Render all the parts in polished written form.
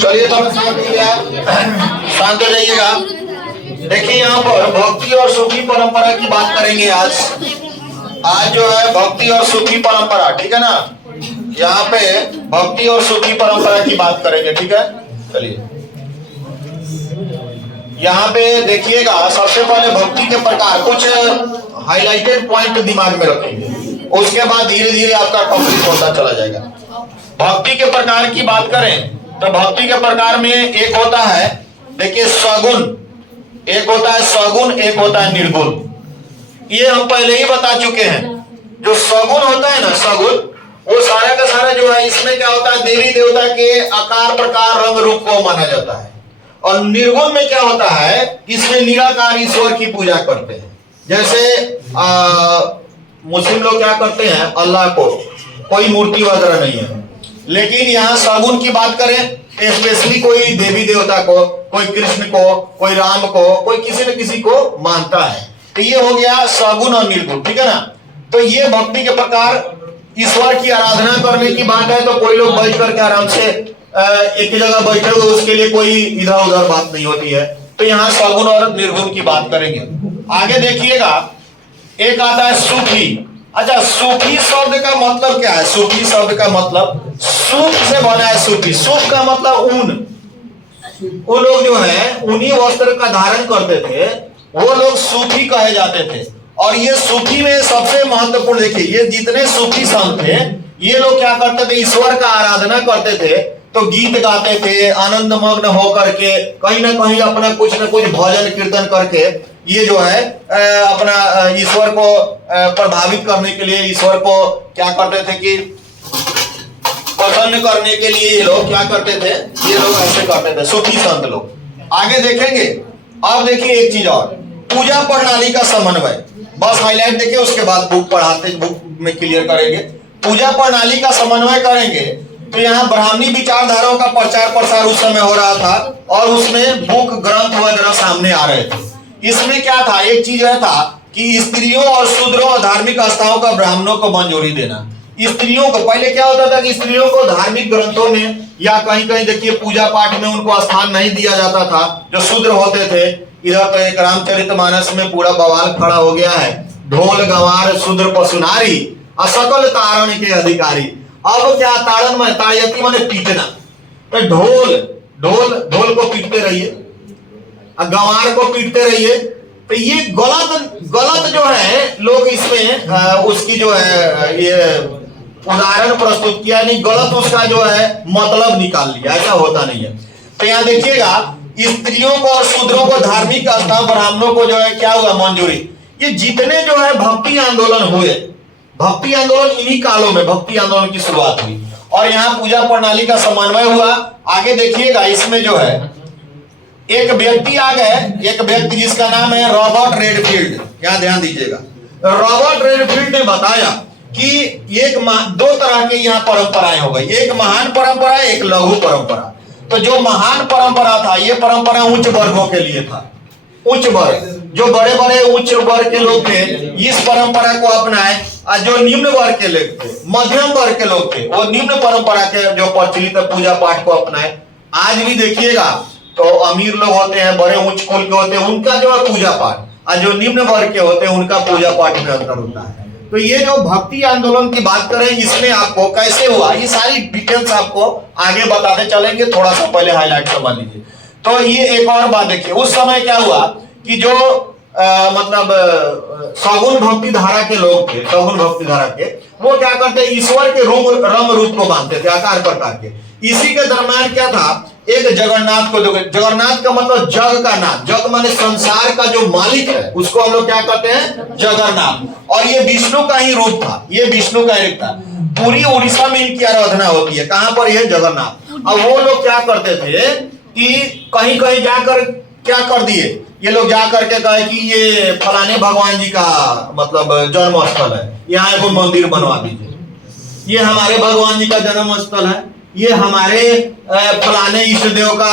चलिए थोड़ा शांत हो जाइएगा। देखिए यहाँ पर भक्ति और सूफी परंपरा की बात करेंगे आज। आज जो है भक्ति और सूफी परंपरा, ठीक है ना। यहाँ पे भक्ति और सूफी परंपरा की बात करेंगे, ठीक है। चलिए यहाँ पे देखिएगा, सबसे पहले भक्ति के प्रकार कुछ हाइलाइटेड पॉइंट दिमाग में रखेंगे, उसके बाद धीरे धीरे आपका कंप्लीट होता चला जाएगा। भक्ति के प्रकार की बात करें तो भक्ति के प्रकार में एक होता है, देखिए सगुण, एक होता है सगुण, एक होता है निर्गुण। ये हम पहले ही बता चुके हैं। जो सगुण होता है ना, सगुण, वो सारा का सारा जो है, इसमें क्या होता है, देवी देवता के आकार प्रकार रंग रूप को माना जाता है। और निर्गुण में क्या होता है, इसमें निराकार ईश्वर की पूजा करते हैं। जैसे मुस्लिम लोग क्या करते हैं, अल्लाह को कोई मूर्ति वगैरह नहीं है। लेकिन यहाँ सगुण की बात करें, स्पेशली कोई देवी देवता को, कोई कृष्ण को, कोई राम को, कोई किसी न किसी को मानता है। तो ये हो गया सगुण और निर्गुण, ठीक है ना। तो ये भक्ति के प्रकार, ईश्वर की आराधना करने की बात है तो कोई लोग बैठ करके आराम से एक ही जगह बैठे हुए, उसके लिए कोई इधर उधर बात नहीं होती है। तो यहाँ सगुण और निर्गुण की बात करेंगे। आगे देखिएगा, एक आता है सूफी। अच्छा, सूफी शब्द का मतलब क्या है? सूफी शब्द का मतलब सूफ से बना है। सूफी, सूफ का मतलब ऊन। वो लोग जो है ऊनी वस्त्र का धारण करते थे, वो लोग सूफी कहे जाते थे। और ये सूफी में सबसे महत्वपूर्ण, देखिए ये जितने सूफी संत थे, ये लोग क्या करते थे, ईश्वर का आराधना करते थे। तो गीत गाते थे, आनंद मग्न होकर के, कहीं ना कहीं अपना कुछ न कुछ भजन कीर्तन करके ये जो है अपना ईश्वर को प्रभावित करने के लिए, ईश्वर को क्या करते थे कि प्रसन्न करने के लिए ये लोग क्या करते थे, ये लोग ऐसे करते थे, सूफी संत लोग। आगे देखेंगे। अब देखिए एक चीज और, पूजा प्रणाली का समन्वय। बस हाईलाइट देखिए, उसके बाद बुक पढ़ाते, बुक में क्लियर करेंगे। पूजा प्रणाली का समन्वय करेंगे तो यहाँ ब्राह्मणी विचारधाराओं का प्रचार प्रसार उस समय हो रहा था, और उसमें बुक ग्रंथ वगैरह सामने आ रहे थे। इसमें क्या था, एक चीज यह था कि स्त्रियों और शूद्रों और धार्मिक आस्थाओं का ब्राह्मणों को मंजूरी देना। स्त्रियों को पहले क्या होता था कि स्त्रियों को धार्मिक ग्रंथों में या कहीं कहीं देखिए पूजा पाठ में उनको स्थान नहीं दिया जाता था, जो शूद्र होते थे। इधर तो एक रामचरितमानस में पूरा बवाल खड़ा हो गया है, ढोल गंवार शूद्र पशुनारी असकल तारण के अधिकारी। अब क्या, ताड़न में ताड़यती माने पीटना, तो ढोल ढोल ढोल को पीटते रहिए, गंवार को पीटते रहिए। तो ये गलत जो है लोग इसमें उसकी जो है ये उदाहरण प्रस्तुत किया, नहीं गलत उसका जो है मतलब निकाल लिया। ऐसा होता नहीं है। तो यहाँ देखिएगा, स्त्रियों को और शूद्रों को धार्मिक आस्था, ब्राह्मणों को जो है क्या हुआ, मंजूरी। ये जितने जो है भक्ति आंदोलन हुए, भक्ति आंदोलन इन्हीं कालों में भक्ति आंदोलन की शुरुआत हुई, और यहाँ पूजा प्रणाली का समन्वय हुआ। आगे देखिएगा, इसमें जो है एक व्यक्ति आ गए, एक व्यक्ति जिसका नाम है रॉबर्ट रेडफील्ड। यहाँ ध्यान दीजिएगा, रॉबर्ट रेडफील्ड ने बताया कि एक दो तरह के यहाँ परंपराएं हो गई, एक महान परंपरा, एक लघु परंपरा। तो जो महान परंपरा था, ये परंपरा उच्च वर्गों के लिए था। उच्च वर्ग, जो बड़े बड़े उच्च वर्ग के लोग थे, इस परंपरा को अपनाए। और जो निम्न वर्ग के लोग थे, मध्यम वर्ग के लोग थे, वो निम्न परंपरा के जो प्रचलित पूजा पाठ को अपनाए। आज भी देखिएगा तो अमीर लोग होते हैं, बड़े उच्च कुल के होते हैं, उनका जो है पूजा पाठ, और जो निम्न वर्ग के होते हैं उनका पूजा पाठ में अंतर होता है। तो ये जो भक्ति आंदोलन की बात करें, इसमें आपको कैसे हुआ, ये सारी डिटेल्स आपको आगे बताते चलेंगे। थोड़ा सा पहले हाईलाइट समझ लीजिए। तो ये एक और बात देखिए, उस समय क्या हुआ कि जो मतलब सगुण भक्ति धारा के लोग थे, सगुण भक्ति धारा के, वो क्या करते, ईश्वर के रंग रूप को मानते थे, आकार प्रकार के। इसी के दरम्यान क्या था, एक जगन्नाथ को, जगन्नाथ का मतलब जग का नाथ, जग माने संसार का जो मालिक है, उसको हम लोग क्या कहते हैं, जगन्नाथ। और ये विष्णु का ही रूप था, ये विष्णु का रूप था। पूरी उड़ीसा में इनकी आराधना होती है। कहां पर, यह जगन्नाथ। अब वो लोग क्या करते थे कि कहीं कहीं जाकर क्या कर दिए, ये लोग जाकर के कहे कि ये फलाने भगवान जी का मतलब जन्म स्थल है, यहाँ एक मंदिर बनवा दीजिए, ये हमारे भगवान जी का जन्म स्थल है, ये हमारे फलाने इष्ट देव का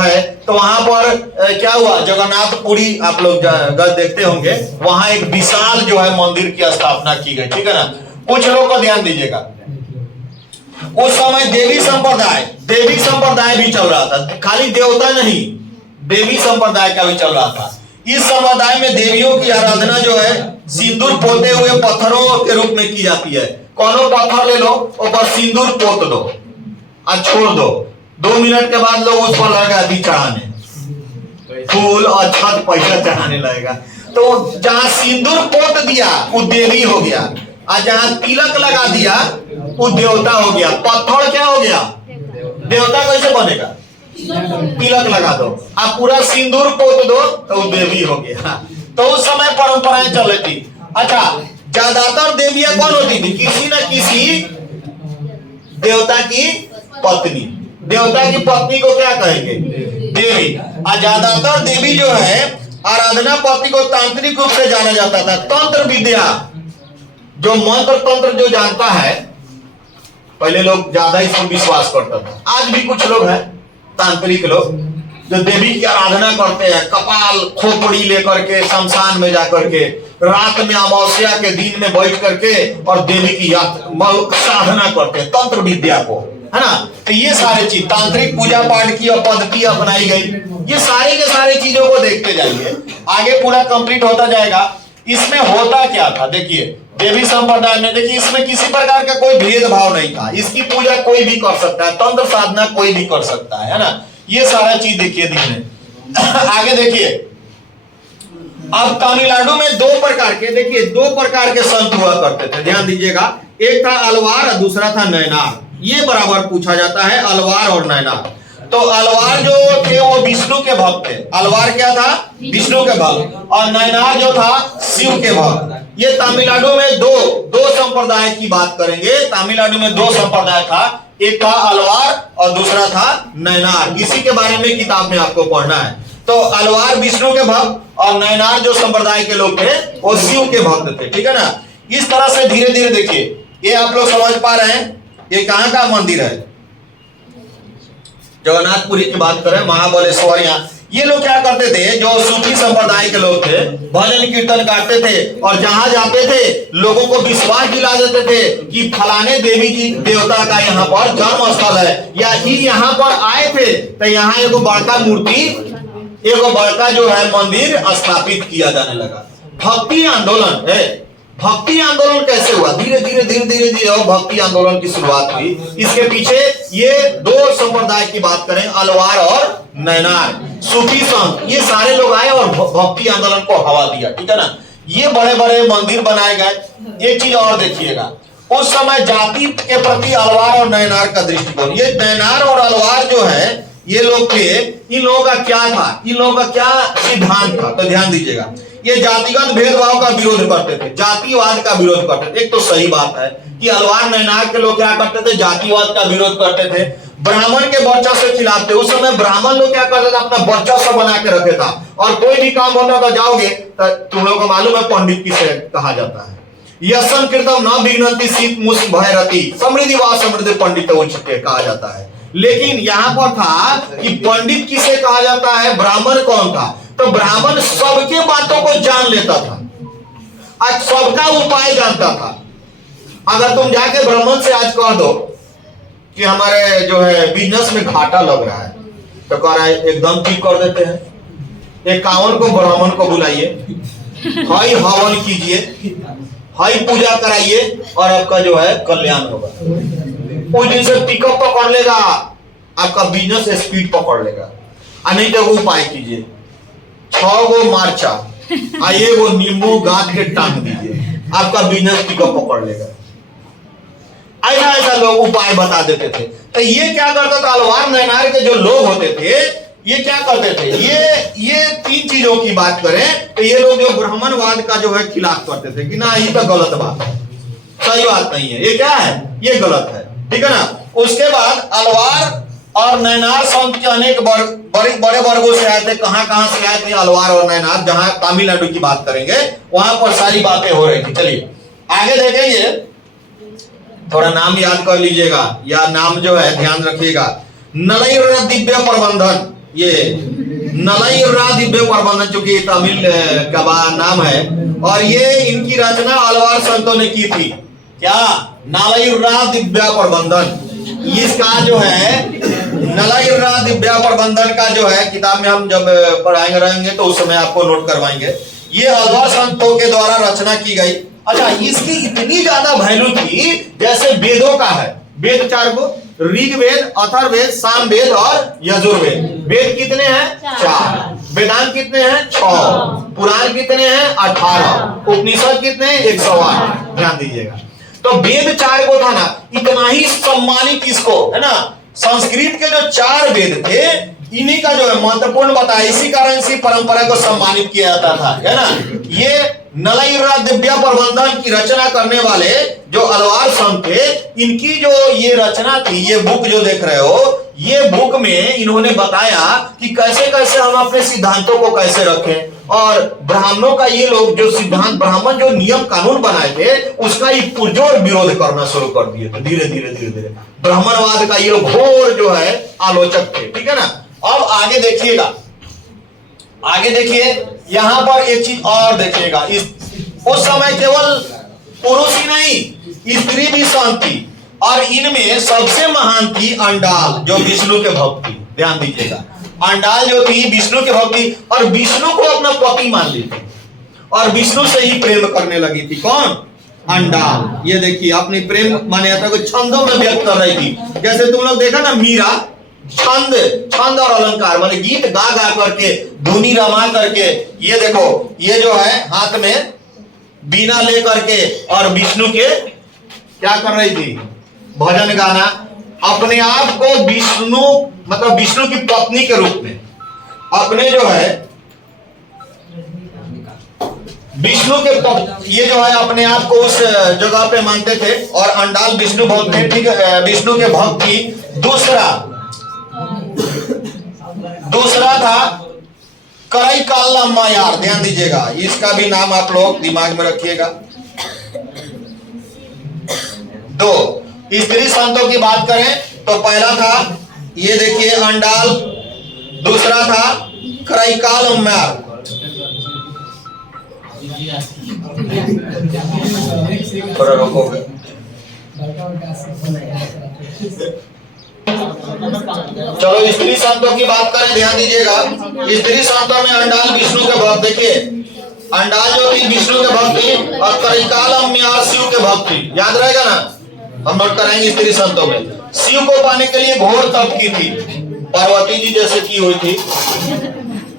है। तो वहां पर क्या हुआ, जगन्नाथपुरी आप लोग देखते होंगे, वहां एक विशाल जो है मंदिर की स्थापना की गई, ठीक है ना। कुछ लोग को ध्यान दीजिएगा, उस समय देवी देवी संप्रदाय भी चल रहा था, खाली देवता नहीं, देवी संप्रदाय का भी चल रहा था। इस संप्रदाय में देवियों की आराधना जो है सिंदूर पोते हुए पत्थरों के रूप में की जाती है। कोनो पत्थर ले लो और बस सिंदूर पोत दो और छोड़ दो, 2 मिनट के बाद लोग उस पर लगा दी चढ़ाने, फूल और छत पैसा चढ़ाने लगेगा। तो जहां सिंदूर पोत दिया वो देवी हो गया, और जहां तिलक लगा दिया वो देवता हो गया। पत्थर क्या हो गया? देवता कैसे बनेगा? तिलक लगा दो, आप पूरा सिंदूर पोत दो तो वो देवी हो गया। तो उस समय परंपराएं चल रही थी। अच्छा, ज्यादातर देवियां कौन होती थी? किसी न किसी देवता की पत्नी। देवता की पत्नी को क्या कहेंगे? देवी। और ज्यादातर देवी जो है आराधना पद्धति को तांत्रिक रूप से जाना जाता था। तंत्र विद्या, जो मंत्र तंत्र जो जानता है, पहले लोग ज्यादा इसमें विश्वास करता था। आज भी कुछ लोग हैं तांत्रिक लोग जो देवी की आराधना करते हैं, कपाल खोपड़ी लेकर के शमशान में जाकर के रात में अमावस्या के दिन में बैठ करके और देवी की साधना करते हैं, तंत्र विद्या को, है ना। तो ये सारे चीज तांत्रिक पूजा पाठ की और पद्धति अपनाई गई। ये सारे के सारे चीजों को देखते जाइए, आगे पूरा कंप्लीट होता जाएगा। इसमें होता क्या था? देखिए, देवी संप्रदाय में देखिए इसमें किसी प्रकार का कोई भेदभाव नहीं था। इसकी पूजा कोई भी कर सकता है, तंत्र साधना कोई भी कर सकता है ना। ये सारा चीज देखिए दिखने आगे देखिए। अब तमिलनाडु में 2 प्रकार के, देखिए 2 प्रकार के संत हुआ करते थे, ध्यान दीजिएगा। एक था अलवार और दूसरा था नयनार। ये बराबर पूछा जाता है, अलवार और नयनार। तो अलवार जो थे वो विष्णु के भक्त थे। अलवार क्या था? विष्णु के भक्त। और नयनार जो था शिव के भक्त। ये तमिलनाडु में दो संप्रदाय की बात करेंगे। तमिलनाडु में 2 संप्रदाय था, एक था अलवार और दूसरा था नयनार। इसी के बारे में किताब में आपको पढ़ना है। तो अलवार विष्णु के भक्त और नयनार जो संप्रदाय के लोग थे वो शिव के भक्त थे, ठीक है ना। इस तरह से धीरे धीरे देखिए, ये आप लोग समझ पा रहे हैं ये कहां का मंदिर है? जगन्नाथपुरी की बात करें, महाबलेश्वर। यहाँ ये लोग क्या करते थे, जो सूफी संप्रदाय के लोग थे, भजन कीर्तन गाते थे और जहां जाते थे लोगों को विश्वास दिला देते थे कि फलाने देवी जी देवता का यहाँ पर जन्म स्थल है, या ही यहाँ पर आए थे तो यहाँ एगो बड़का मूर्ति, एगो बड़का जो है मंदिर स्थापित किया जाने लगा। भक्ति आंदोलन है। भक्ति आंदोलन कैसे हुआ? धीरे धीरे धीरे धीरे धीरे भक्ति आंदोलन की शुरुआत हुई। इसके पीछे ये 2 संप्रदाय की बात करें, अलवार और नयनार, सूफी संत, ये सारे लोग आए और भक्ति आंदोलन को हवा दिया, ठीक है ना। ये बड़े बड़े मंदिर बनाए गए। एक चीज और देखिएगा, उस समय जाति के प्रति अलवार और नयनार का दृष्टिकोण, ये नयनार और अलवार जो है ये लोग थे, इन लोगों का क्या था, इन लोगों का क्या सिद्धांत था? तो ध्यान दीजिएगा, ये जातिगत भेदभाव का विरोध करते थे, जातिवाद का विरोध करते थे। एक तो सही बात है कि अलवार नयनार के लोग क्या करते थे? जातिवाद का विरोध करते थे, ब्राह्मण के वर्चस्व के खिलाफ थे। उस समय ब्राह्मण लोग क्या करते थे? अपना वर्चस्व बना के रखे था, और कोई भी काम होता था जाओगे तो तुम लोगों को मालूम है पंडित किसे कहा जाता है? यशन कीर्तम न विघ्नन्ति शीत मुष्ट भयरति समृद्धि वा समृद्धि पंडित उच्यते कहा जाता है। लेकिन यहाँ पर था कि पंडित किसे कहा जाता है? ब्राह्मण कौन था? तो ब्राह्मण सबके बातों को जान लेता था, आज सबका उपाय जानता था। अगर तुम जाके ब्राह्मण से आज कह दो कि हमारे जो है बिजनेस में घाटा लग रहा है, तो कह रहा है एकदम ठीक कर देते हैं, 51 को ब्राह्मण को बुलाइए, हाई हवन कीजिए, हाई पूजा कराइए और आपका जो है कल्याण होगा। उस दिन से पिकअप पकड़ लेगा, आपका बिजनेस स्पीड पकड़ लेगा। नहीं तो उपाय कीजिए, 6 गो मार्चा आइए वो नींबू गांठ के टांग दीजिए, आपका बिजनेस पिकअप पकड़ लेगा। ऐसा ऐसा लोग उपाय बता देते थे। तो ये क्या करता था? अलवार नयनार के जो लोग होते थे ये क्या करते थे? ये 3 चीजों की बात करें तो ये लोग जो ब्राह्मणवाद का जो है खिलाफ करते थे कि ना ये तो गलत बात है, सही बात नहीं है, ये क्या है? ये गलत है, ठीक है ना। उसके बाद अलवार और नयनार संत के अनेक बड़े वर्गों से आए थे। कहां से आए थे अलवार और नयनार? जहां तमिलनाडु की बात करेंगे वहां पर सारी बातें हो रही थी। चलिए आगे देखेंगे, थोड़ा नाम याद कर लीजिएगा, या नाम जो है ध्यान रखिएगा। नलैर दिव्य प्रबंधन, ये नलैर दिव्य प्रबंधन चूंकि तमिल का नाम है, और ये इनकी रचना अलवार संतों ने की थी। क्या? नलैर दिव्य प्रबंधन, इसका जो है जो है किताब में हम जब पढ़ाएंगे रहेंगे तो उस समय आपको नोट करवाएंगे। ये अलवर संतों के द्वारा रचना की गई। अच्छा, इसकी इतनी ज्यादा वैल्यू थी जैसे वेदों का है। वेद 4 को, ऋग्वेद, अथर्ववेद, सामवेद और यजुर्वेद। वेद कितने हैं? 4। वेदांत कितने हैं? 6। पुराण कितने हैं? 18। उपनिषद कितने हैं? 108। ध्यान दीजिएगा। तो वेद 4 को था ना, इतना ही सम्मानित इसको, है ना। संस्कृत के जो 4 वेद थे, इन्हीं का जो है महत्वपूर्ण बताया, इसी कारण इसी परंपरा को सम्मानित किया जाता था, है ना। ये नलयिरा दिव्या प्रबंधन की रचना करने वाले जो अलवार संत थे, इनकी जो ये रचना थी, ये बुक जो देख रहे हो, ये बुक में इन्होंने बताया कि कैसे कैसे हम अपने सिद्धांतों को कैसे रखें। और ब्राह्मणों का ये लोग जो सिद्धांत, ब्राह्मण जो नियम कानून बनाए थे, उसका ये पुरजोर विरोध करना शुरू कर दिए थे। धीरे धीरे ब्राह्मणवाद का ये लोग घोर जो है आलोचक थे, ठीक है ना। अब आगे देखिएगा, आगे देखिए, यहां पर एक चीज और देखिएगा। उस समय केवल पुरुष ही नहीं, स्त्री भी संत थी, और इनमें सबसे महान थी अंडाल, जो विष्णु के भक्त थी। ध्यान दीजिएगा, अंडाल जो थी विष्णु के भक्त थी, और विष्णु को अपना पति मान ली थी, और विष्णु से ही प्रेम करने लगी थी। कौन? अंडाल। ये देखिए, अपनी प्रेम मान्यता को छंदों में व्यक्त कर रही थी। जैसे तुम लोग देखा ना, मीरा छंद और अलंकार, मतलब गीत गा गा करके, धुनी रमा करके, ये देखो, ये जो है हाथ में बीना ले करके, और विष्णु के क्या कर रही थी? भजन गाना। अपने आप को विष्णु, मतलब विष्णु की पत्नी के रूप में, अपने जो है विष्णु के ये जो है अपने आप को उस जगह पे मानते थे। और अंडाल विष्णु भक्त थे, ठीक है, विष्णु के भक्त थी। दूसरा था करई काल्लम्मा यार। ध्यान दीजिएगा, इसका भी नाम आप लोग दिमाग में रखिएगा। 2 स्त्री संतों की बात करें तो पहला था, ये देखिए, अंडाल। दूसरा था करईकाल। थोड़ा रोकोगे? चलो, स्त्री संतों की बात करें, ध्यान दीजिएगा। स्त्री संतों में अंडाल विष्णु के भक्त। देखिए, अंडाल जो थी विष्णु के भक्त थी, और करईकाल अम्यार शिव के भक्त थी। याद रहेगा ना, हम नोट कराएंगे। स्त्री संतों में शिव को पाने के लिए घोर तप की थी, पार्वती जी जैसे की हुई थी,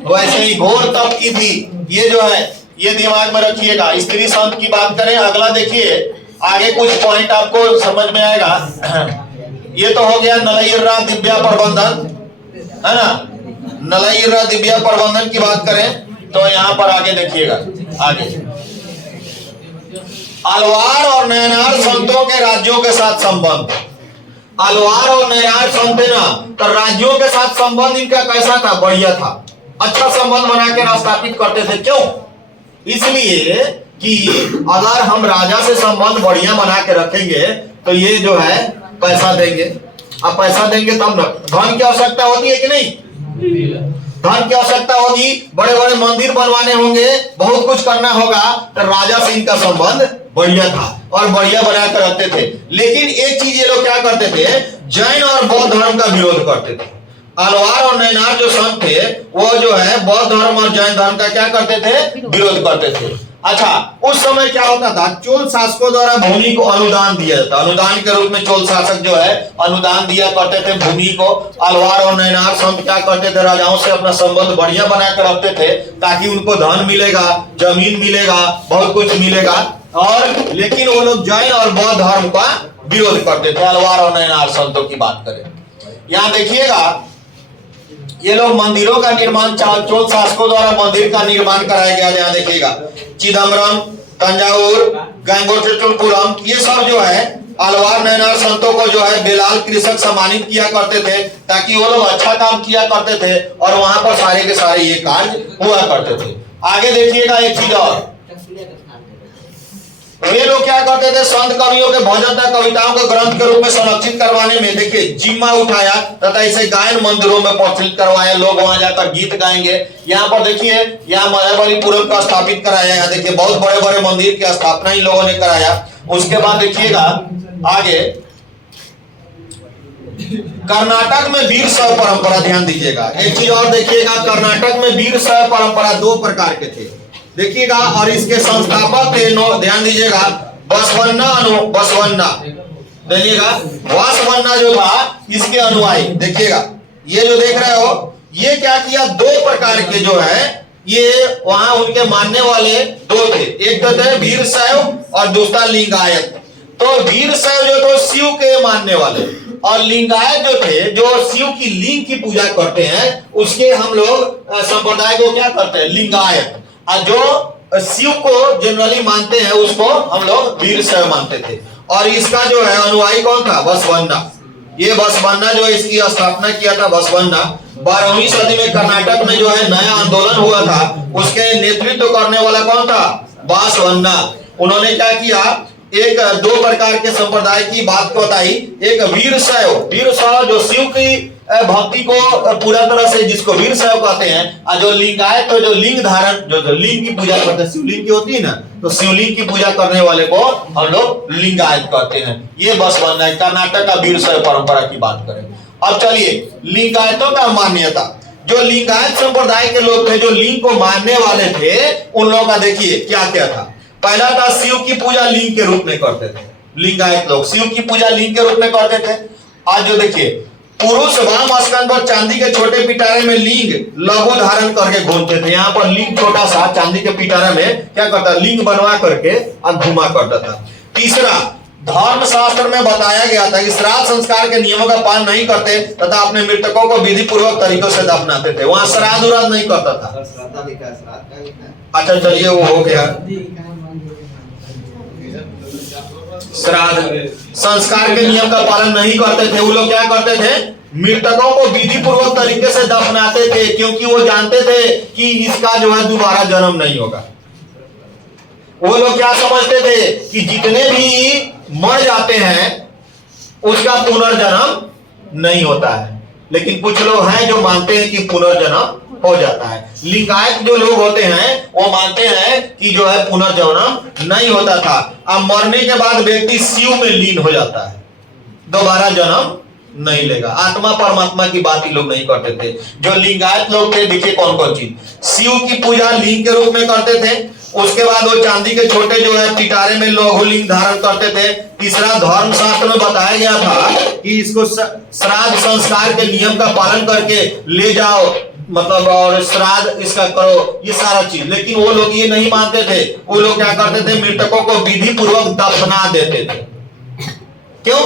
वैसे ही घोर तप की थी। ये जो है, ये दिमाग में रखिएगा। स्त्री संत की बात करें। अगला देखिए, आगे कुछ पॉइंट आपको समझ में आएगा। ये तो हो गया नलयिरा दिव्या प्रबंधन, है ना। नलयिरा दिव्या प्रबंधन की बात करें तो यहाँ पर आगे देखिएगा। आगे अलवार और नयनार संतों के राज्यों के साथ संबंध। अलवार और नयनार संत है ना, तो राज्यों के साथ संबंध इनका कैसा था? बढ़िया था। अच्छा संबंध बना के स्थापित करते थे। क्यों? इसलिए कि अगर हम राजा से संबंध बढ़िया बना के रखेंगे तो ये जो है पैसा देंगे। अब पैसा देंगे तब ना। धन की आवश्यकता होती है कि नहीं? धन की आवश्यकता होगी, बड़े बड़े मंदिर बनवाने होंगे, बहुत कुछ करना होगा, तो राजा से इनका संबंध बढ़िया था और बढ़िया बना कर रखते थे। लेकिन एक चीज ये लोग क्या करते थे? जैन और बौद्ध धर्म का विरोध करते थे। अलवार और नयनार जो संत थे, वो जो है बौद्ध धर्म और जैन धर्म का क्या करते थे? विरोध करते थे। अच्छा, उस समय क्या होता था? चोल शासकों द्वारा भूमि को अनुदान दिया जाता। अनुदान के रूप में चोल शासक जो है अनुदान दिया करते थे भूमि को। अलवार और नयनार संत क्या करते थे? राजाओं से अपना संबंध बढ़िया बना कर रखते थे, ताकि उनको धन मिलेगा, जमीन मिलेगा, बहुत कुछ मिलेगा। और लेकिन वो लोग जैन और बौद्ध धर्म का विरोध करते थे। अलवार और नयनार संतों की बात करें, यहाँ देखिएगा, ये लोग मंदिरों का निर्माण, चोल शासकों द्वारा मंदिर का निर्माण कराया गया। यहाँ देखिएगा, चिदम्बरम, तंजावुर, गंगोत्रीपुरम, ये सब जो है अलवार नयनार संतों को जो है बेलाल कृषक सम्मानित किया करते थे, ताकि वो लोग अच्छा काम किया करते थे और वहां पर सारे के सारे ये कार्य हुआ करते थे। आगे देखिएगा एक चीज और, वे लोग क्या करते थे? संत कवियों के भजन तथा कविताओं को ग्रंथ के रूप में संरक्षित करवाने में देखिए जिम्मा उठाया तथा इसे गायन मंदिरों में प्रचलित करवाया। लोग वहां जाकर गीत गाएंगे। यहाँ पर देखिए, यहाँ महाबलीपुरम का स्थापित कराया। यहाँ देखिए बहुत बड़े बड़े मंदिर की स्थापना इन लोगों ने कराया। उसके बाद देखिएगा आगे, कर्नाटक में वीर शैव परंपरा, ध्यान दीजिएगा एक चीज और देखिएगा, कर्नाटक में वीर शैव परंपरा दो प्रकार के थे देखिएगा, और इसके संस्थापक थे, ध्यान दीजिएगा, बसवन्ना देखिएगा, बसवन्ना जो था इसके अनुयायी देखिएगा, ये जो देख रहे हो ये क्या किया, दो प्रकार के जो है ये वहां उनके मानने वाले दो थे, एक तो थे वीर शैव और दूसरा लिंगायत। तो वीर शैव जो तो शिव के मानने वाले और लिंगायत जो थे जो शिव की लिंग की पूजा करते हैं, उसके हम लोग संप्रदाय को क्या करते हैं, लिंगायत। और जो शिव को जनरली मानते हैं उसको हम लोग वीर शैव मानते थे। और इसका जो है अनुयायी कौन था, बसवन्ना। ये बसवन्ना जो इसकी स्थापना किया था बसवन्ना, 12वीं सदी में कर्नाटक में जो है नया आंदोलन हुआ था, उसके नेतृत्व करने वाला कौन था, बसवन्ना। उन्होंने क्या किया, एक दो प्रकार के संप्रदाय की बात बताई, एक वीर शैव जो शिव की भक्ति को पूरा तरह से जिसको वीर शैव कहते हैं, और जो लिंगायत तो जो लिंग धारण जो लिंग की पूजा करते हैं, शिवलिंग की होती है ना, तो शिवलिंग की पूजा करने वाले को हम लोग लिंगायत कहते हैं। ये बसवन्ना है, कर्नाटक का वीर शैव परंपरा की बात करें। अब चलिए लिंगायतों का मान्यता, जो लिंगायत संप्रदाय के लोग थे जो लिंग को मानने वाले थे, उन लोगों का देखिए क्या क्या था। पहला था शिव की पूजा लिंग के रूप में करते थे, लिंगायत लोग शिव की पूजा लिंग के रूप में करते थे। आज जो देखिए पुरुष वाम स्कंद पर चांदी के छोटे पिटारे में लिंग लघु धारण करके घूमते थे। यहाँ पर लिंग छोटा सा चांदी के पिटारे में क्या करता, लिंग बनवा करके और घुमा करता था। तीसरा, धर्म शास्त्र में बताया गया था कि श्राद्ध संस्कार के नियमों का पालन नहीं करते तथा अपने मृतकों को विधि पूर्वक तरीकों से दफनाते थे। वहां श्राद्ध उराद्ध नहीं करता था। अच्छा चलिए वो हो गया, श्राद्ध संस्कार के नियम का पालन नहीं करते थे। वो लोग क्या करते थे, मृतकों को विधि पूर्वक तरीके से दफनाते थे, क्योंकि वो जानते थे कि इसका जो है दोबारा जन्म नहीं होगा। वो लोग क्या समझते थे कि जितने भी मर जाते हैं उसका पुनर्जन्म नहीं होता है, लेकिन कुछ लोग हैं जो मानते हैं कि पुनर्जन्म हो जाता है। लिंगायत जो लोग होते हैं वो मानते हैं कि जो है पुनर्जन्म नहीं होता था। अब मरने के बाद व्यक्ति शिव में लीन हो जाता है, दोबारा जन्म नहीं लेगा। आत्मा परमात्मा की बात ही लोग नहीं करते थे। जो लिंगायत लोग थे देखिए कौन कौन चीज, शिव की पूजा लिंग के रूप में करते थे। उसके बाद वो चांदी के छोटे जो है पिटारे में लघु लिंग धारण करते थे। तीसरा, धर्म शास्त्र में बताया गया था कि इसको श्राद्ध संस्कार के नियम का पालन करके ले जाओ, मतलब और श्राद्ध इसका करो, ये सारा चीज। लेकिन वो लोग ये नहीं मानते थे। वो लोग क्या करते थे, मृतकों को विधि पूर्वक दफना देते थे। क्यों?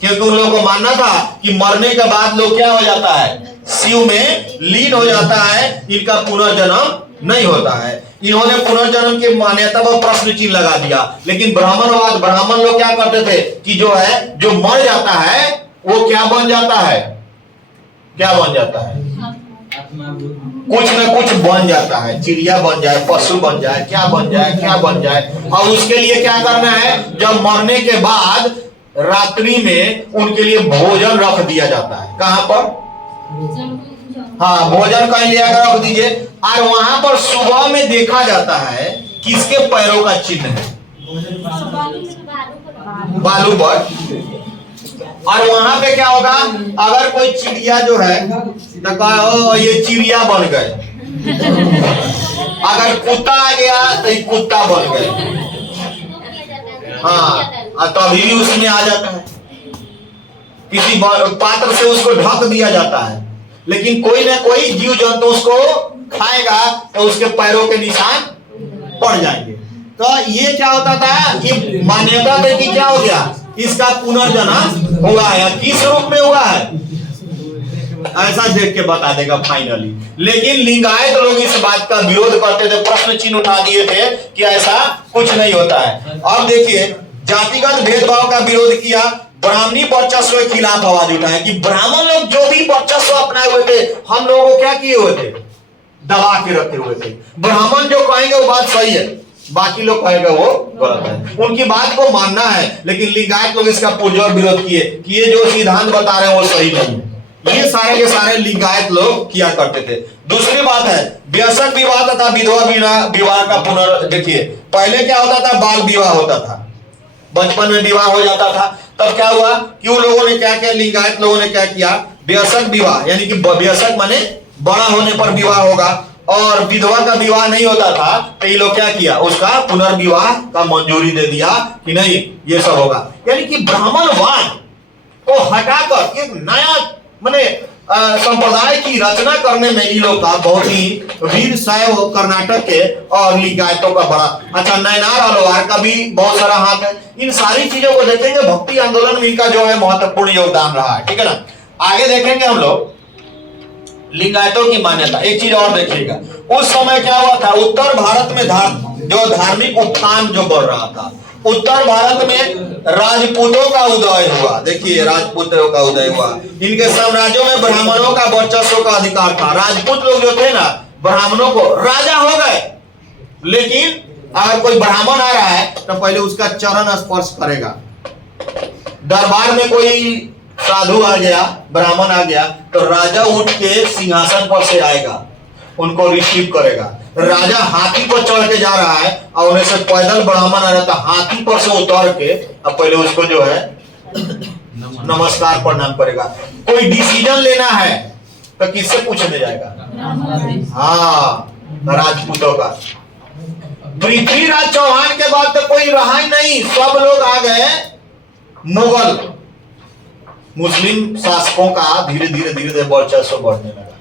क्योंकि उन लोगों को मानना था कि मरने के बाद लोग क्या हो जाता है, शिव में लीन हो जाता है, इनका पुनर्जन्म नहीं होता है। इन्होंने पुनर्जन्म की मान्यता पर प्रश्न चिन्ह लगा दिया। लेकिन ब्राह्मण लोग क्या करते थे कि जो है जो मर जाता है वो क्या बन जाता है, क्या बन जाता है, कुछ न कुछ बन जाता है, चिड़िया बन जाए, पशु बन जाए, क्या बन जाए, क्या बन जाए। और उसके लिए क्या करना है, जब मरने के बाद रात्रि में उनके लिए भोजन रख दिया जाता है। कहां पर, हाँ भोजन कहीं ले आकर रख दीजिए। और वहां पर सुबह में देखा जाता है किसके पैरों का चिन्ह है, बालू पर। और वहां पे क्या होगा, अगर कोई चिड़िया जो है तो कहो ये चिड़िया बन गए, अगर कुत्ता आ गया तो ये कुत्ता बन गए। हाँ तभी भी उसमें आ जाता है, किसी पात्र से उसको ढक दिया जाता है। लेकिन कोई ना कोई जीव जंतु उसको खाएगा तो उसके पैरों के निशान पड़ जाएंगे। तो ये क्या होता था, ये मान्यता थी कि क्या हो गया, इसका पुनर्जन्म हुआ है। किस रूप में हुआ है ऐसा देख के बता देगा फाइनली। लेकिन लिंगायत लोग इस बात का विरोध करते थे, प्रश्न चिन्ह उठा दिए थे कि ऐसा कुछ नहीं होता है। अब देखिए जातिगत भेदभाव का विरोध किया, ब्राह्मणी वर्चस्व के खिलाफ आवाज उठाए कि ब्राह्मण लोग जो भी वर्चस्व अपनाए हुए थे हम लोगों को क्या किए हुए थे, दबा के रखे हुए थे। ब्राह्मण जो कहेंगे वो बात सही है, बाकी लोग कहेंगे वो गलत है। उनकी बात को मानना है। लेकिन लिंगायत लोग इसका पुरजोर विरोध किए कि ये जो सिद्धांत बता रहे हैं वो सही नहीं है। ये सारे के सारे लिंगायत लोग किया करते थे। दूसरी बात है व्यसन विवाह तथा विधवा विवाह का देखिए पहले क्या होता था, बाल विवाह होता था, बचपन में विवाह हो जाता था। तब क्या हुआ कि उन लोगों ने क्या किया, लिंगायत लोगों ने क्या किया, वयस्क विवाह, यानी कि वयस्क माने बड़ा होने पर विवाह होगा, और विधवा का विवाह नहीं होता था, तो ये लोग क्या किया, उसका पुनर्विवाह का मंजूरी दे दिया कि नहीं ये सब होगा। यानी कि ब्राह्मणवाद को हटाकर एक नया माने संप्रदाय की रचना करने में इन लोग का बहुत ही वीर शैव कर्नाटक के और लिंगायतों का बड़ा अच्छा, नयनार अलवार का भी बहुत सारा हाथ है। इन सारी चीजों को देखेंगे, भक्ति आंदोलन में इनका जो है महत्वपूर्ण योगदान रहा है, ठीक है ना। आगे देखेंगे हम लोग लिंगायतों की मान्यता। एक चीज और देखिएगा, उस समय क्या हुआ था, उत्तर भारत में जो धार्मिक उत्थान जो बढ़ रहा था, उत्तर भारत में राजपूतों का उदय हुआ। देखिए राजपूतों का उदय हुआ, इनके साम्राज्यों में ब्राह्मणों का वर्चस्व का अधिकार था। राजपूत लोग जो थे ना, ब्राह्मणों को राजा हो गए, लेकिन अगर कोई ब्राह्मण आ रहा है तो पहले उसका चरण स्पर्श करेगा। दरबार में कोई साधु आ गया, ब्राह्मण आ गया, तो राजा उठ के सिंहासन पर से आएगा, उनको रिसीव करेगा। राजा हाथी पर चढ़ के जा रहा है और उन्हें से पैदल ब्राह्मण आ रहा था, हाथी पर से उतर के अब पहले उसको जो है नमस्कार प्रणाम करेगा। कोई डिसीजन लेना है तो किससे पूछने जाएगा? हाँ, राजपूतों का। पृथ्वीराज चौहान के बाद तो कोई रहा ही नहीं, सब लोग आ गए मुगल मुस्लिम शासकों का धीरे धीरे वर्चस्व बढ़ने लगा।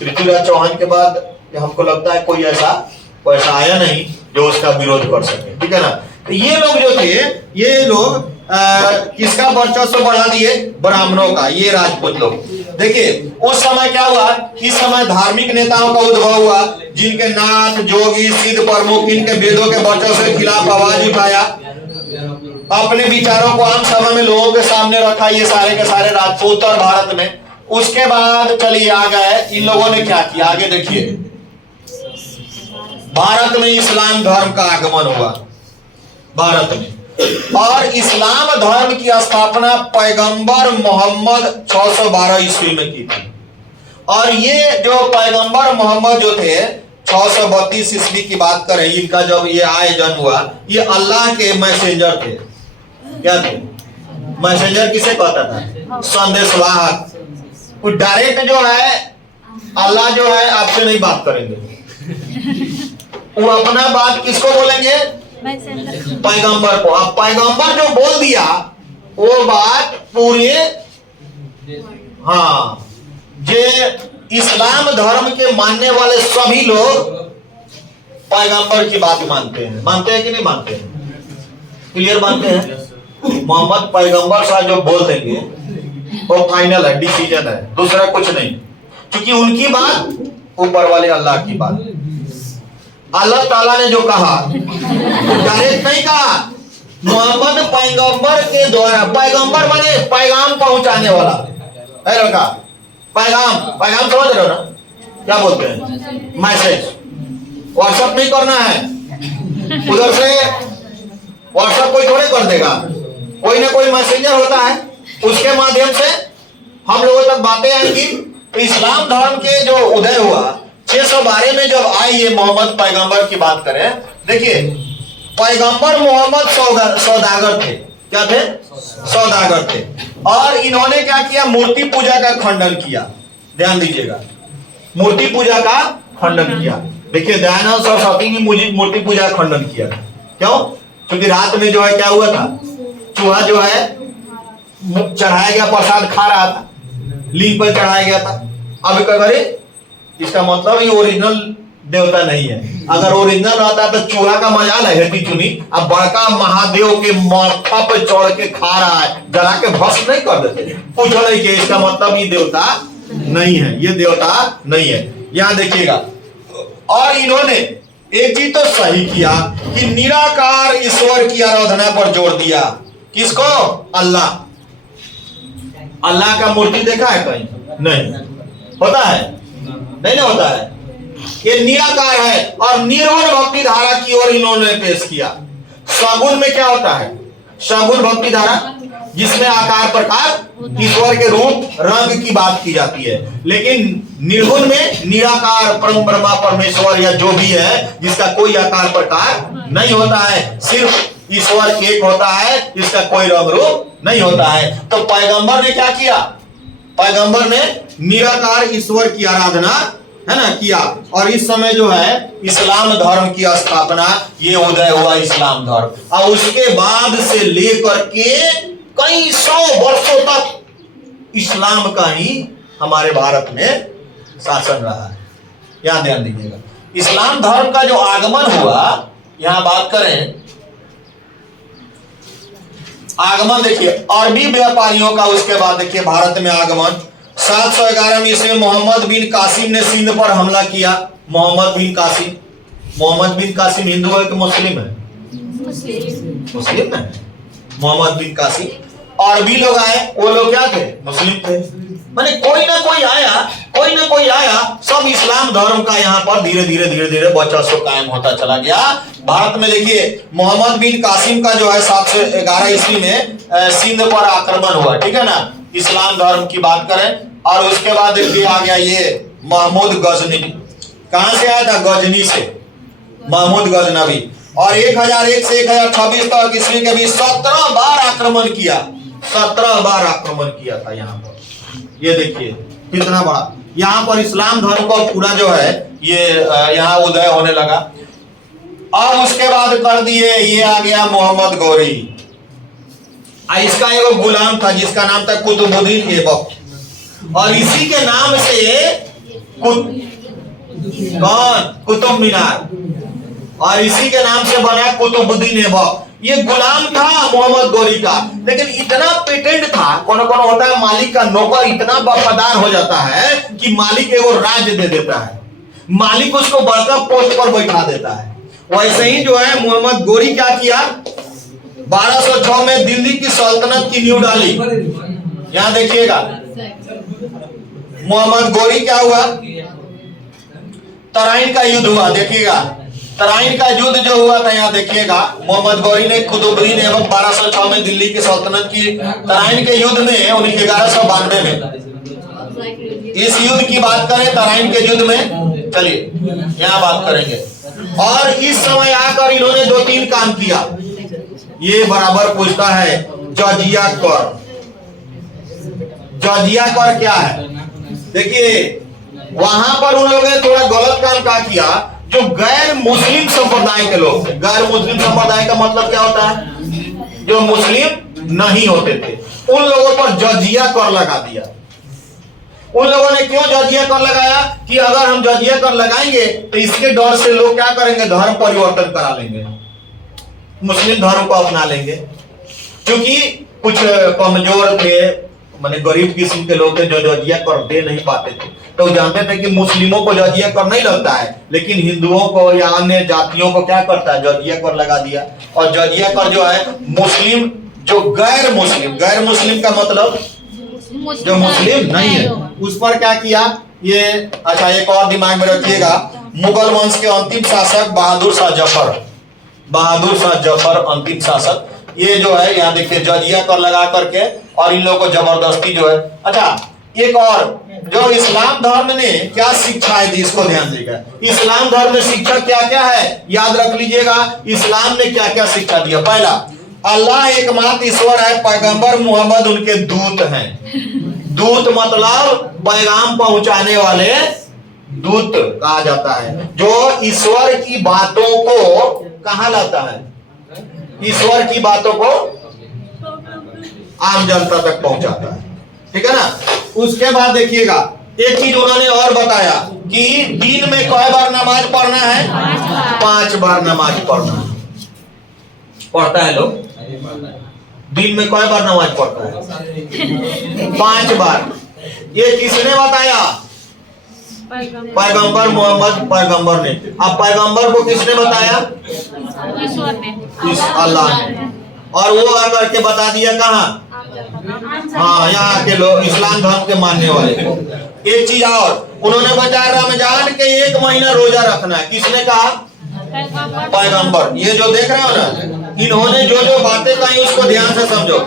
पृथ्वीराज चौहान के बाद हमको लगता है कोई ऐसा आया नहीं जो उसका विरोध कर सके, ठीक है ना। तो ये लोग जो थे, ये लोग किसका वर्चस्व बढ़ा दिए? ब्राह्मणों का, ये राजपूत लोग। देखिए उस समय क्या हुआ, इस समय धार्मिक नेताओं का उद्भव हुआ, जिनके नाथ जोगी सिद्ध प्रमुख इनके वेदों के वर्चस्व के खिलाफ आवाज उठाया, अपने विचारों को आम सभा में लोगों के सामने रखा, ये सारे के सारे राजपूत उत्तर भारत में। उसके बाद चलिए आ गए, इन लोगों ने क्या किया, आगे देखिए। भारत में इस्लाम धर्म का आगमन हुआ भारत में, और इस्लाम धर्म की स्थापना पैगंबर मोहम्मद 612 ईस्वी में की थी। और ये जो पैगंबर मोहम्मद जो थे 632 ईस्वी की बात करें, इनका जब ये आए जन्म हुआ, ये अल्लाह के मैसेंजर थे। क्या थे? मैसेंजर किसे कहता था? संदेशवाहक। डायरेक्ट जो है अल्लाह जो है आपसे नहीं बात करेंगे, वो अपना बात किसको बोलेंगे? पैगंबर को। अब पैगंबर जो बोल दिया वो बात पूरे, हाँ, जे इस्लाम धर्म के मानने वाले सभी लोग पैगंबर की बात मानते हैं कि नहीं मानते हैं? क्लियर मानते हैं? मोहम्मद पैगंबर साहब जो बोल देंगे वो फाइनल है, डिसीजन है, दूसरा कुछ नहीं, क्योंकि उनकी बात ऊपर वाले अल्लाह की बात। अल्लाह ताला ने जो कहा वो डायरेक्ट नहीं कहा, मोहम्मद पैगंबर के द्वारा, पैगंबर माने पैगाम पहुंचाने वाला है लड़का। पैगाम समझ रहे हो ना, क्या बोलते हैं? मैसेज। व्हाट्सएप नहीं करना है, उधर से व्हाट्सएप कोई थोड़े कर देगा, कोई ना कोई मैसेंजर होता है, उसके माध्यम से हम लोगों तक बातें आएंगी। तो इस्लाम धर्म के जो उदय हुआ 612 में जब आई, ये मोहम्मद पैगंबर की बात करें, देखिए पैगंबर मोहम्मद सौदागर थे। क्या थे? सौदागर थे। और इन्होंने क्या किया? मूर्ति पूजा का खंडन किया। ध्यान दीजिएगा, मूर्ति पूजा का खंडन किया। देखिए दयानंद सरस्वती की मूर्ति पूजा का खंडन किया। क्यों? क्योंकि रात में जो है क्या हुआ था, चूहा जो है चढ़ाया गया, प्रसाद खा रहा था, लिंग पर चढ़ाया गया था। अब कहे इसका मतलब ये ओरिजिनल देवता नहीं है। अगर ओरिजिनल रहता तो चूहा का मजाल है, हेती चुनी, अब बड़का महादेव के माथा पे चढ़ के खा रहा है, जला के भस्म नहीं कर देते? पूछो नहीं कि इसका मतलब ये देवता नहीं है, ये देवता नहीं है। यहां देखिएगा, और इन्होंने एक चीज तो सही किया कि निराकार ईश्वर की आराधना पर जोर दिया। किसको? अल्लाह। अल्लाह का मूर्ति देखा है कहीं? नहीं। होता है? नहीं ना होता है। ये निराकार है, और निर्गुण भक्ति धारा की ओर इन्होंने पेश किया। सगुण में क्या होता है? सगुण भक्ति धारा, जिसमें आकार प्रकार ईश्वर के रूप रंग की बात की जाती है। लेकिन निर्गुण में निराकार परम ब्रह्मा परमेश्वर या जो भी है, जिसका कोई आकार प्रकार नहीं होता है, सिर्फ ईश्वर एक होता है, इसका कोई रंग रूप नहीं होता है। तो पैगंबर ने क्या किया? पैगंबर ने निराकार ईश्वर की आराधना है ना किया, और इस समय जो है इस्लाम धर्म की स्थापना, ये उदय हुआ इस्लाम धर्म। और उसके बाद से लेकर के कई सौ वर्षों तक इस्लाम का ही हमारे भारत में शासन रहा है। यहां ध्यान दीजिएगा, इस्लाम धर्म का जो आगमन हुआ, यहां बात करें आगमन, देखिए अरबी व्यापारियों का उसके बाद देखिए भारत में आगमन। 711 में ईस्वी मोहम्मद बिन कासिम ने सिंध पर हमला किया। मोहम्मद बिन कासिम हिंदू है कि मुस्लिम है? मुस्लिम है। मोहम्मद बिन कासिम, अरबी लोग आए, वो लोग क्या थे? मुस्लिम थे। माने कोई ना कोई आया, सब इस्लाम धर्म का यहाँ पर धीरे धीरे वर्चस्व कायम होता चला गया। भारत में देखिए मोहम्मद बिन कासिम का जो है 711 ईस्वी में सिंध पर आक्रमण हुआ, ठीक है ना, इस्लाम धर्म की बात करें। और उसके बाद देखिए आ गया ये महमूद गजनी। कहां से आया था? गजनी से, महमूद गजनवी। और 1001 से 1026 तक ईस्वी के भी 17 बार आक्रमण किया, 17 बार आक्रमण किया था यहाँ पर। ये देखिए कितना बड़ा, यहाँ पर इस्लाम धर्म को पूरा जो है ये यहाँ उदय होने लगा। और उसके बाद कर दिए, ये आ गया मोहम्मद गौरी। इसका एक गुलाम था जिसका नाम था कुतुबुद्दीन ऐबक, और इसी के नाम से कुतुब मीनार, और इसी के नाम से बना कुतुबुद्दीन ऐबक। ये गुलाम था मोहम्मद गौरी का, लेकिन इतना पेटेंट था, कौन होता है मालिक का नौकर इतना वफादार हो जाता है कि मालिक एगो राज दे देता है, मालिक उसको बड़का पोस्ट पर बैठा देता है। वैसे ही जो है मोहम्मद गौरी क्या किया, 1206 में दिल्ली की सल्तनत की नींव डाली। यहां देखिएगा मोहम्मद गौरी क्या हुआ, तराइन का युद्ध हुआ। देखिएगा तराइन का युद्ध जो हुआ था, यहाँ देखिएगा मोहम्मद गौरी ने कुतुबुद्दीन ऐबक 1206 में दिल्ली की सल्तनत की तराइन के युद्ध में 1192 में। इस युद्ध की बात करें, तराइन के युद्ध में, चलिए यहाँ बात करेंगे। और इस समय आकर इन्होंने 2-3 काम किया। ये बराबर पूछता है जजिया कर। जजिया कर क्या है? देखिए वहां पर उन लोगों ने थोड़ा गलत काम क्या किया, जो गैर मुस्लिम संप्रदाय के लोग, गैर मुस्लिम संप्रदाय का मतलब क्या होता है? जो मुस्लिम नहीं होते थे, उन लोगों पर जजिया कर लगा दिया। उन लोगों ने क्यों जजिया कर लगाया कि अगर हम जजिया कर लगाएंगे तो इसके डर से लोग क्या करेंगे, धर्म परिवर्तन करा लेंगे, मुस्लिम धर्म को अपना लेंगे। क्योंकि कुछ कमजोर थे, माने गरीब किस्म के लोग थे जो जजिया कर दे नहीं पाते थे, तो जानते थे कि मुस्लिमों को जजिया कर नहीं लगता है, लेकिन हिंदुओं को या अन्य जातियों को क्या करता है, जजिया कर लगा दिया। और जजिया कर जो है मुस्लिम, जो गैर मुस्लिम का मतलब जो मुस्लिम नहीं है, उस पर क्या किया ये। अच्छा एक और दिमाग में रखिएगा, मुगल वंश के अंतिम शासक बहादुर शाह जफर अंतिम शासक, ये जो है यहाँ देखिए जजिया कर लगा करके और इन लोगों को जबरदस्ती जो है। अच्छा एक और, जो इस्लाम धर्म ने क्या शिक्षाएं दी, इसको ध्यान देगा। इस्लाम धर्म में शिक्षा क्या क्या है, याद रख लीजिएगा। इस्लाम ने क्या क्या शिक्षा दिया। पहला, अल्लाह एकमात्र ईश्वर है, पैगंबर मोहम्मद उनके दूत हैं। दूत मतलब पैगाम पहुंचाने वाले दूत कहा जाता है, जो ईश्वर की बातों को कहां लाता है, ईश्वर की बातों को आम जनता तक पहुंचाता है, ठीक है ना। उसके बाद देखिएगा एक चीज उन्होंने और बताया कि दिन में कई बार नमाज पढ़ना है, 5 बार नमाज पढ़ना है। पढ़ता है लोग, दिन में कई बार नमाज पढ़ता है, 5 बार। ये किसने बताया? पैगंबर मोहम्मद पैगंबर ने। अब पैगंबर को किसने बताया? ईश्वर ने, अल्लाह ने। और वो आकर के बता दिया कहाँ? हाँ यहाँ के लोग, इस्लाम धर्म के मानने वाले। एक चीज और उन्होंने बताया, रमजान के 1 महीना रोजा रखना है। किसने कहा? पैगंबर। ये जो देख रहे हो ना, इन्होंने जो जो बातें कही उसको ध्यान से समझो।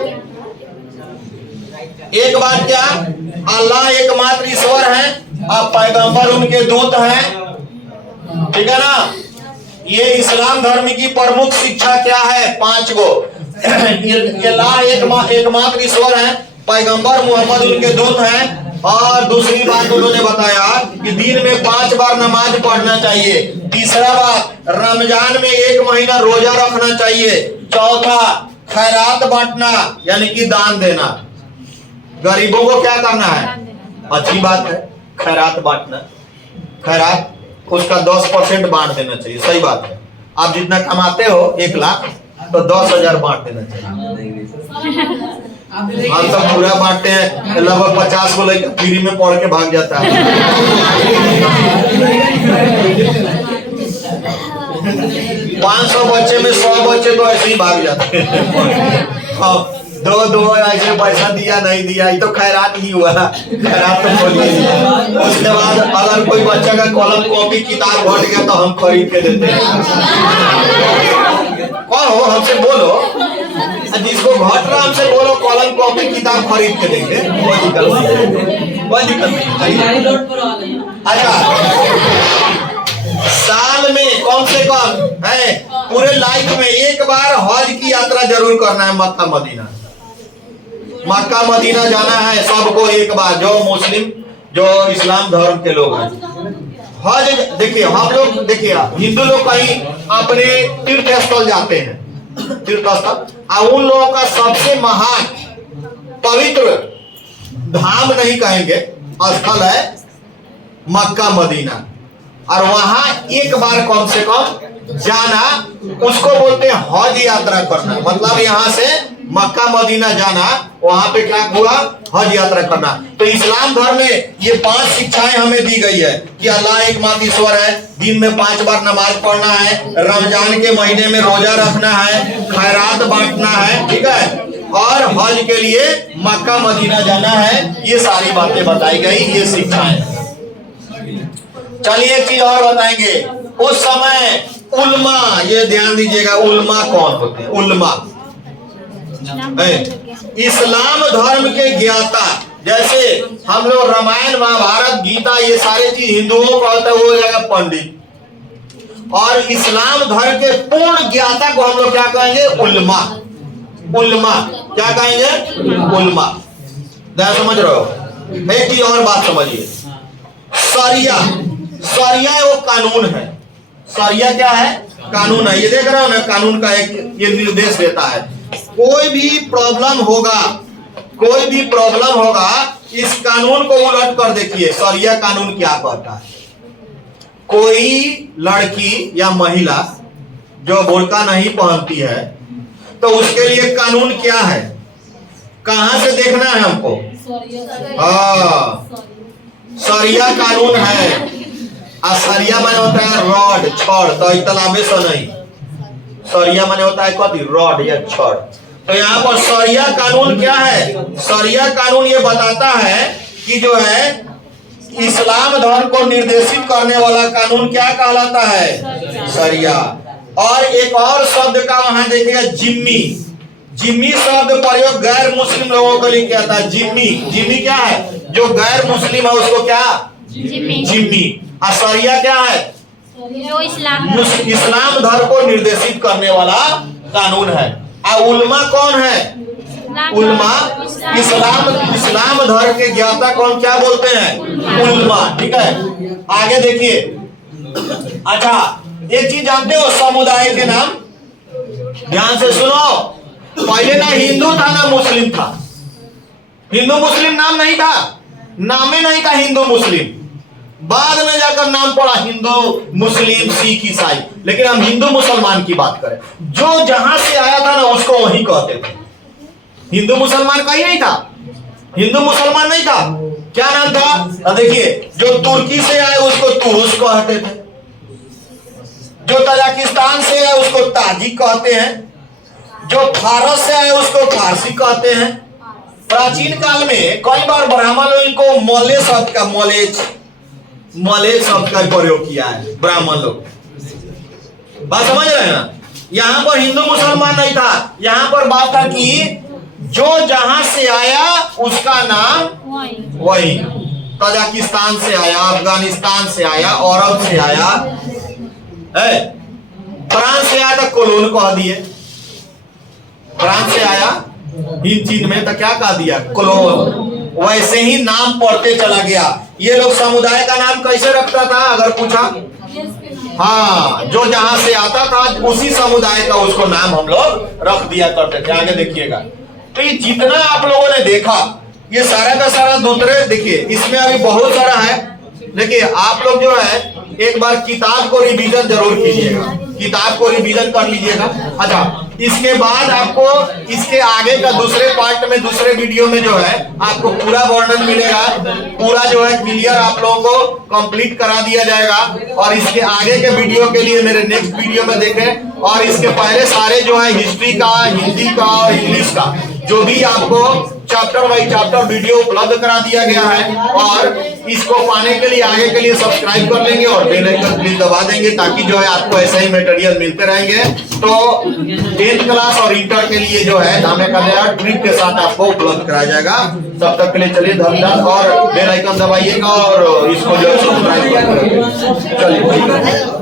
एक बात क्या, अल्लाह एकमात्र ईश्वर है, अब पैगंबर उनके दूत हैं, ठीक है ना। ये इस्लाम धर्म की प्रमुख शिक्षा क्या है? 5 गो। ये अल्लाह एकमात्र ईश्वर है, पैगंबर मोहम्मद उनके दूत हैं, और दूसरी बात उन्होंने बताया कि दिन में 5 बार नमाज पढ़ना चाहिए। तीसरा बात, रमजान में 1 महीना रोजा रखना चाहिए। चौथा, खैरात बांटना यानी कि दान देना, गरीबों को क्या करना है? अच्छी बात है, खैरात बांटना। खैरात उसका 10% बांट देना चाहिए, सही बात है। आप जितना कमाते हो 1 लाख तो 10,000 बांट देना चाहिए। हम तो पूरा बांटते हैं, लगभग 50 को लेकर फ्री में पढ़ के भाग जाता है। 500 बच्चे में 100 बच्चे तो ऐसे ही भाग जाते हैं। दो ऐसे पैसा दिया नहीं दिया, ये तो खैरात ही हुआ। खैरात तो छोड़िए। उसके बाद अगर कोई बच्चा का कलम कॉपी किताब घट गया तो हम खरीद के देते हैं। कौन हो? हमसे बोलो, जिसको घट रहा हमसे बोलो, कलम कॉपी किताब खरीद के देंगे, कोई दिक्कत नहीं। अच्छा, साल में कम से कम है पूरे लाइफ में 1 बार हज की यात्रा जरूर करना है। मक्का मदीना जाना है सबको 1 बार, जो मुस्लिम जो इस्लाम धर्म के लोग हैं। हज देखिए, हम लोग देखिए हिंदू लोग कहीं अपने तीर्थ स्थल जाते हैं, तीर्थ स्थल, और उन लोगों का सबसे महान पवित्र धाम नहीं कहेंगे, स्थल है मक्का मदीना, और वहां 1 बार कम से कम जाना, उसको बोलते हैं हज यात्रा करना। मतलब यहाँ से मक्का मदीना जाना, वहां पे क्या हुआ? हज यात्रा करना। तो इस्लाम धर्म में ये 5 शिक्षाएं हमें दी गई है कि अल्लाह एकमात्र ईश्वर है, दिन में 5 बार नमाज पढ़ना है, रमजान के महीने में रोजा रखना है, खैरात बांटना है, ठीक है, और हज के लिए मक्का मदीना जाना है। ये सारी बातें बताई गई, ये शिक्षाएं। चलिए एक चीज और बताएंगे। उस समय उल्मा, ये ध्यान दीजिएगा, उल्मा कौन होते हैं? उल्मा इस्लाम धर्म के ज्ञाता। जैसे हम लोग रामायण महाभारत गीता ये सारे चीज हिंदुओं का होता है, वो जाएगा पंडित। और इस्लाम धर्म के पूर्ण ज्ञाता को हम लोग क्या कहेंगे? उल्मा। उल्मा क्या कहेंगे? उल्मा। समझ रहे हो? एक चीज और बात समझिए, शरिया। शरिया वो कानून है। शरिया क्या है? कानून है। ये देख रहे हो ना, कानून का एक ये निर्देश देता है। कोई भी प्रॉब्लम होगा, कोई भी प्रॉब्लम होगा, इस कानून को उलट कर देखिए, शरिया कानून क्या कहता है। कोई लड़की या महिला जो बुर्का नहीं पहनती है, तो उसके लिए कानून क्या है? कहां से देखना है हमको? शरिया कानून है। सरिया माने होता है रॉड, छड़, तो तालाबे से नहीं। सरिया माने होता है कथी? रॉड या छड़। तो यहाँ पर शरिया कानून क्या है? शरिया कानून ये बताता है कि जो है इस्लाम धर्म को निर्देशित करने वाला कानून क्या कहलाता है? शरिया। और एक और शब्द का वहां देखिएगा, जिम्मी। जिम्मी शब्द प्रयोग गैर मुस्लिम लोगों के लिए किया था। जिम्मी, जिम्मी क्या है? जो गैर मुस्लिम है उसको क्या? जिम्मी। और शरिया क्या है? जो इस्लाम धर्म को निर्देशित करने वाला कानून है। और उल्मा कौन है? उल्मा इस्लाम धर्म के ज्ञाता कौन, क्या बोलते हैं? उल्मा, ठीक है। आगे देखिए। अच्छा, एक चीज जानते हो समुदाय के नाम? ध्यान से सुनो। पहले ना हिंदू था ना मुस्लिम था। हिंदू मुस्लिम नाम नहीं था, नामे नहीं था हिंदू मुस्लिम। बाद में जाकर नाम पड़ा हिंदू मुस्लिम सिख ईसाई। लेकिन हम हिंदू मुसलमान की बात करें, जो जहां से आया था ना उसको वही कहते थे। हिंदू मुसलमान कहीं नहीं था, हिंदू मुसलमान नहीं था। क्या नाम था? देखिए, जो तुर्की से आए उसको तुरुस कहते थे, जो तजाकिस्तान से आए उसको ताजिक कहते हैं, जो फारस से आए उसको फारसी कहते हैं। प्राचीन काल में कई बार ब्राह्मण लोग इनको मले शब्द का मले शब्द का प्रयोग किया है ब्राह्मण लोग। बात समझ रहे हैं ना? यहाँ पर हिंदू मुसलमान नहीं था, यहाँ पर बात था कि जो जहां से आया उसका नाम वही। तजाकिस्तान से आया, अफगानिस्तान से आया, अरब से आया है, फ्रांस से आया था कोलोन कह दिए, फ्रांस से आया हिंद चीन में तो क्या कह दिया कोलोन। वैसे ही नाम पढ़ते चला गया। ये लोग समुदाय का नाम कैसे रखता था अगर पूछा, हाँ जो जहां से आता था उसी समुदाय का उसको नाम हम लोग रख दिया करते थे। आगे देखिएगा, तो ये जितना आप लोगों ने देखा ये सारा का सारा दूसरे, देखिए इसमें अभी बहुत सारा है। देखिए आप लोग जो है एक बार किताब को रिवीजन जरूर कीजिएगा, किताब को रिवीजन कर लीजिएगा। अच्छा, इसके बाद आपको इसके आगे का दूसरे पार्ट में, दूसरे वीडियो में जो है आपको पूरा वर्णन मिलेगा, पूरा जो है क्लियर आप लोगों को कंप्लीट करा दिया जाएगा। और इसके आगे के वीडियो के लिए मेरे नेक्स्ट वीडियो में देखें। और इसके पहले सारे जो है हिस्ट्री का, हिंदी का और इंग्लिश का जो भी आपको चैप्टर बाई चैप्टर वीडियो उपलब्ध करा दिया गया है। और इसको पाने के लिए आगे के लिए सब्सक्राइब कर लेंगे और बेल आइकन प्लीज दबा देंगे, ताकि जो है आपको ऐसा ही मटेरियल मिलते रहेंगे। तो 10th क्लास और इंटर के लिए जो है दामे का नया ट्रिक के साथ आपको उपलब्ध कराया जाएगा। तब तक के लिए चलिए धन्यवाद, और बेल आइकन दबाइएगा और इसको जो है सब्सक्राइब कर चलिए।